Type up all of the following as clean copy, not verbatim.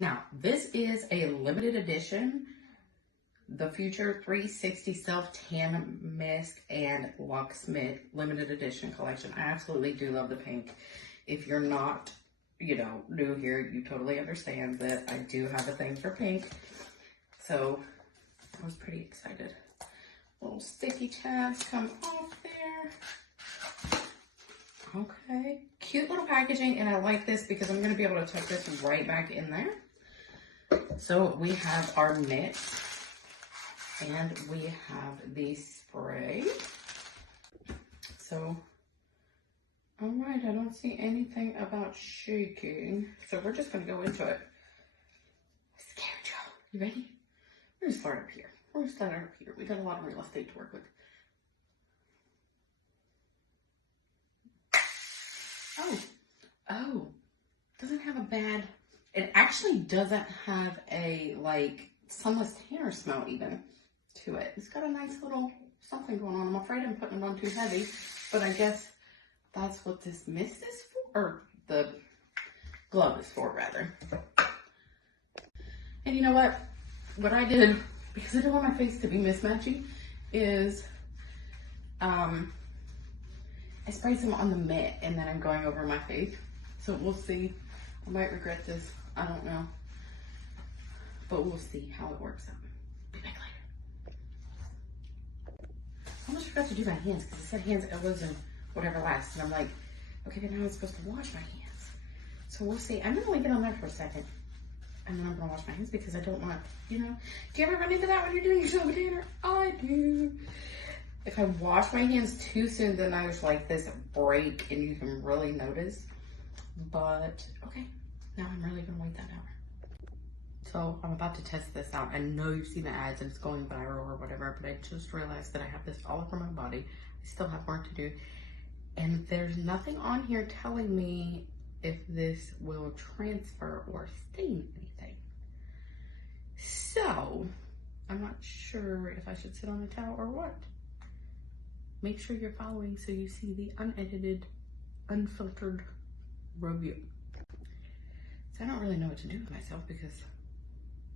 Now, this is a limited edition, the Future 360 Self Tan Mist and Luxe Mitt limited edition collection. I absolutely do love the pink. If you're not, new here, you totally understand that I do have a thing for pink. So I was pretty excited. Little sticky tabs come off there. Okay, cute little packaging, and I like this because I'm going to be able to tuck this right back in there. So we have our mitt, and we have the spray. So, all right, I don't see anything about shaking, so we're just going to go into it. Scared y'all. You ready? We're going to start up here. We got a lot of real estate to work with. Oh, doesn't have a bad, it actually doesn't have a, sunless tanner smell even to it. It's got a nice little something going on. I'm afraid I'm putting it on too heavy, but I guess that's what this mist is for, or the glove is for, rather. And you know what? What I did, because I don't want my face to be mismatchy, is I sprayed some on the mitt, and then I'm going over my face. So we'll see. I might regret this. I don't know. But we'll see how it works out. Be back later. I almost forgot to do my hands because it said hands, elbows, and whatever last. And I'm like, okay, but now I'm supposed to wash my hands. So we'll see. I'm going to leave it on there for a second. And then I'm going to wash my hands because I don't want, do you ever run into that when you're doing your yourself a dinner? I do. If I wash my hands too soon, then there's like this break and you can really notice. But okay, now I'm really gonna wait that hour. So I'm about to test this out. I know you've seen the ads and it's going viral or whatever, but I just realized that I have this all over my body. I still have work to do. And there's nothing on here telling me if this will transfer or stain anything. So I'm not sure if I should sit on a towel or what. Make sure you're following so you see the unedited, unfiltered review. So I don't really know what to do with myself because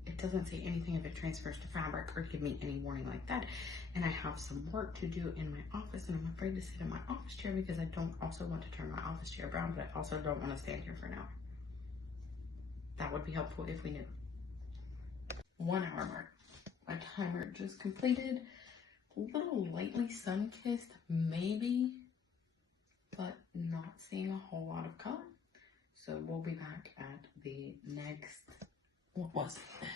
it doesn't say anything if it transfers to fabric or give me any warning like that. And I have some work to do in my office, and I'm afraid to sit in my office chair because I don't also want to turn my office chair brown, but I also don't want to stand here for an hour. That would be helpful if we knew. 1 hour mark. My timer just completed. A little lightly sun-kissed, maybe, but not seeing a whole lot of color. So we'll be back at the next, what was it?